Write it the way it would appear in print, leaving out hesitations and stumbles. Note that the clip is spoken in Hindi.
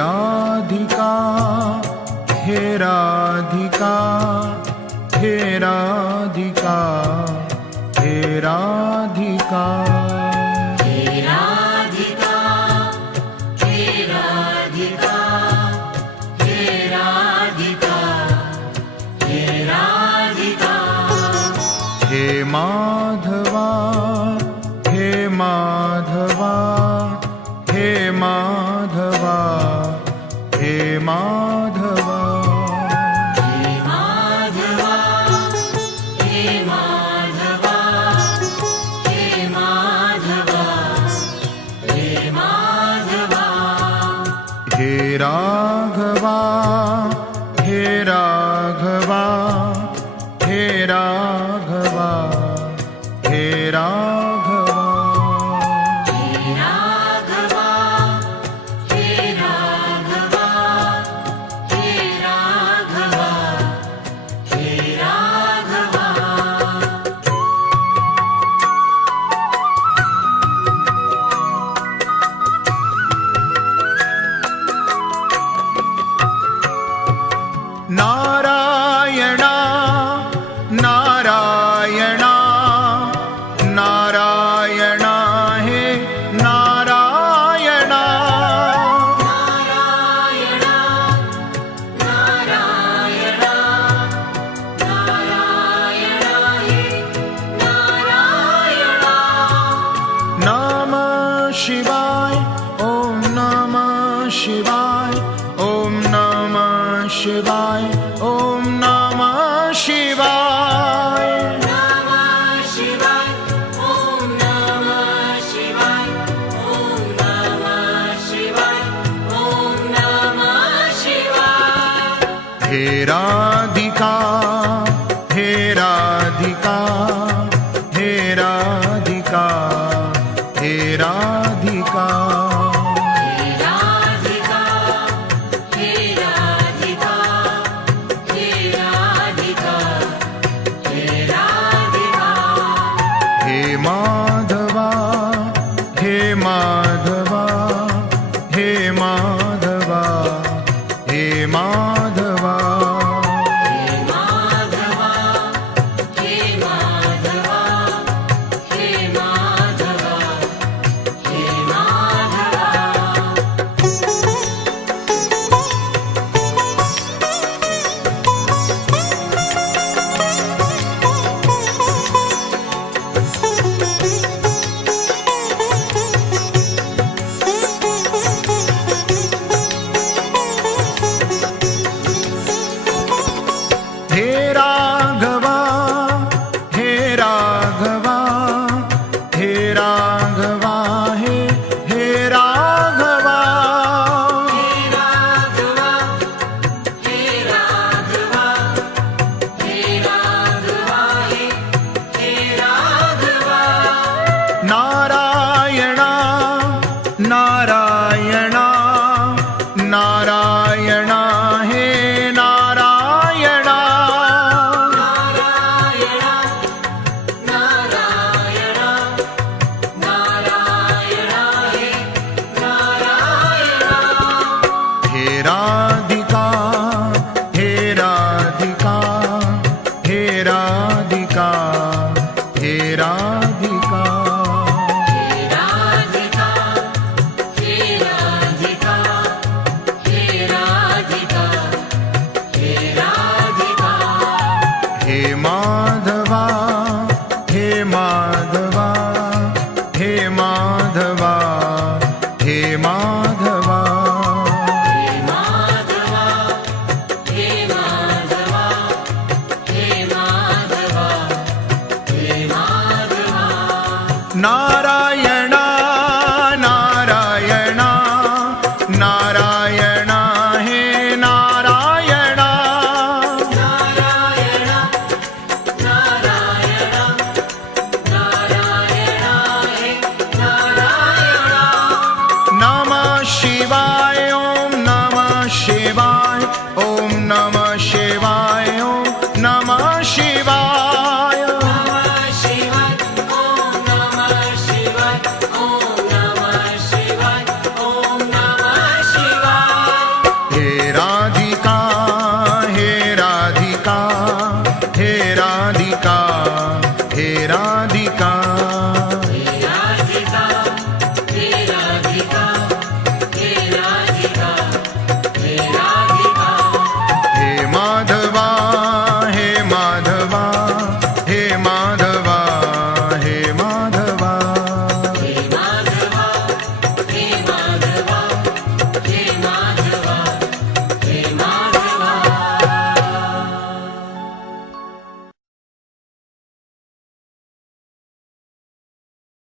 राधिका हे राधिका हे राधिका हे राधिका हे राधिका हे राधिका हे राधिका हे राधिका हे माधवा हे माधवा हे माधवा हे माधवा हे माधवा हे माधवा हे माधवा हे माधवा हे राघवा हे राघवा हे राघवा हे राघवा नारायणा नारायणा नारायणा हे नारायणा नारायणा नारायणा नारायणा हे नारायणा नमः शिवाय ओम नमः शिवाय ओम नमः शिवाय ओम नमः शिवाय नमः शिवाय ओम नमः शिवाय ओम नमः शिवाय ओम नमः शिवाय हे राधिका हे राधिका हे राधिका हे राधिका हे राधिका हे राधिका हे राधिका हे राधिका हे माधवा हे माधवा हे माधवा हे माधवा हे माधवा हे माधवा हे माधवा हे माधवा हे राघवा हे राघवा हे राघवा हे राघवा हे राघवा हे राघवा हे राघवा हे राघवा नारायणा नारायणा नारायणा हे नारायणा नारायणा नारायणा नारायणा हे नारायणा हे राधिका हे राधिका हे राधिका हे राधिका हे राधिका हे राधिका हे राधिका हे राधिका हे माधवा हे माधवा हे माधवा हे माधवा हे माधवा हे माधवा हे माधवा हे माधवा नारायणा